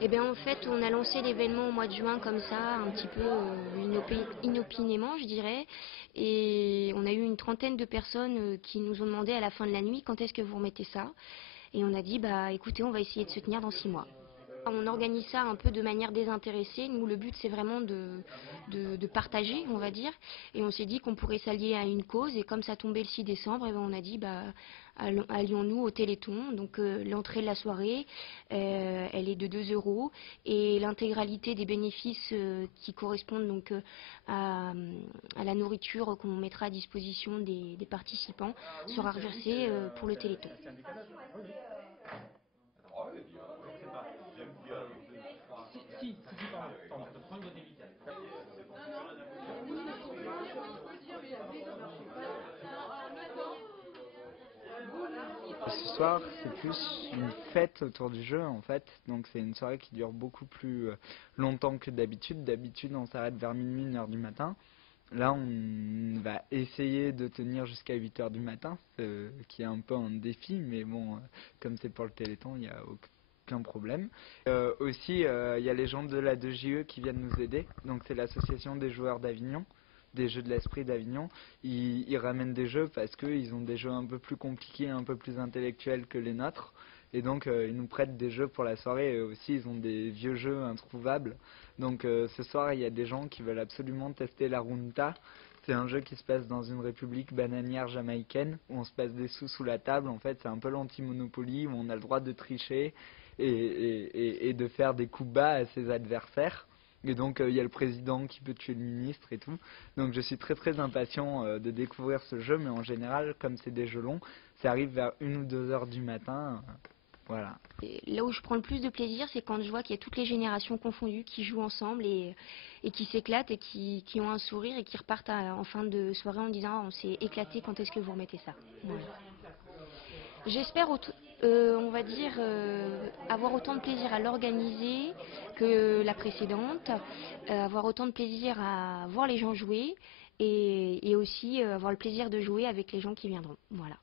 Eh bien en fait on a lancé l'événement au mois de juin comme ça, un petit peu inopinément je dirais, et on a eu une trentaine de personnes qui nous ont demandé à la fin de la nuit quand est-ce que vous remettez ça, et on a dit bah écoutez on va essayer de se tenir dans 6 mois. On organise ça un peu de manière désintéressée. Nous, le but, c'est vraiment de partager, on va dire. Et on s'est dit qu'on pourrait s'allier à une cause. Et comme ça tombait le 6 décembre, et ben on a dit, bah, allions-nous au Téléthon. Donc, l'entrée de la soirée, elle est de 2 euros. Et l'intégralité des bénéfices qui correspondent donc à la nourriture qu'on mettra à disposition des participants sera reversée pour le Téléthon. Ce soir, c'est plus une fête autour du jeu en fait, donc c'est une soirée qui dure beaucoup plus longtemps que d'habitude. D'habitude, on s'arrête vers minuit, 1h du matin. Là, on va essayer de tenir jusqu'à 8h du matin, qui est un peu un défi, mais bon, comme c'est pour le Téléthon, il n'y a aucun problème. Aussi, il y a les gens de la 2JE qui viennent nous aider, donc c'est l'association des joueurs d'Avignon, des jeux de l'esprit d'Avignon. Ils ramènent des jeux parce qu'ils ont des jeux un peu plus compliqués, un peu plus intellectuels que les nôtres. Et donc ils nous prêtent des jeux pour la soirée. Et aussi ils ont des vieux jeux introuvables. Donc ce soir il y a des gens qui veulent absolument tester la Runta. C'est un jeu qui se passe dans une république bananière jamaïcaine où on se passe des sous la table. En fait c'est un peu l'anti-Monopoly où on a le droit de tricher et de faire des coups bas à ses adversaires. Et donc il y a le président qui peut tuer le ministre et tout. Donc je suis très très impatient de découvrir ce jeu, mais en général, comme c'est des jeux longs, ça arrive vers 1 ou 2 heures du matin. Voilà. Et là où je prends le plus de plaisir, c'est quand je vois qu'il y a toutes les générations confondues qui jouent ensemble et qui s'éclatent et qui ont un sourire et qui repartent en fin de soirée en disant ah, on s'est éclaté, quand est-ce que vous remettez ça. Voilà. J'espère, on va dire, avoir autant de plaisir à l'organiser que la précédente, avoir autant de plaisir à voir les gens jouer et aussi avoir le plaisir de jouer avec les gens qui viendront. Voilà.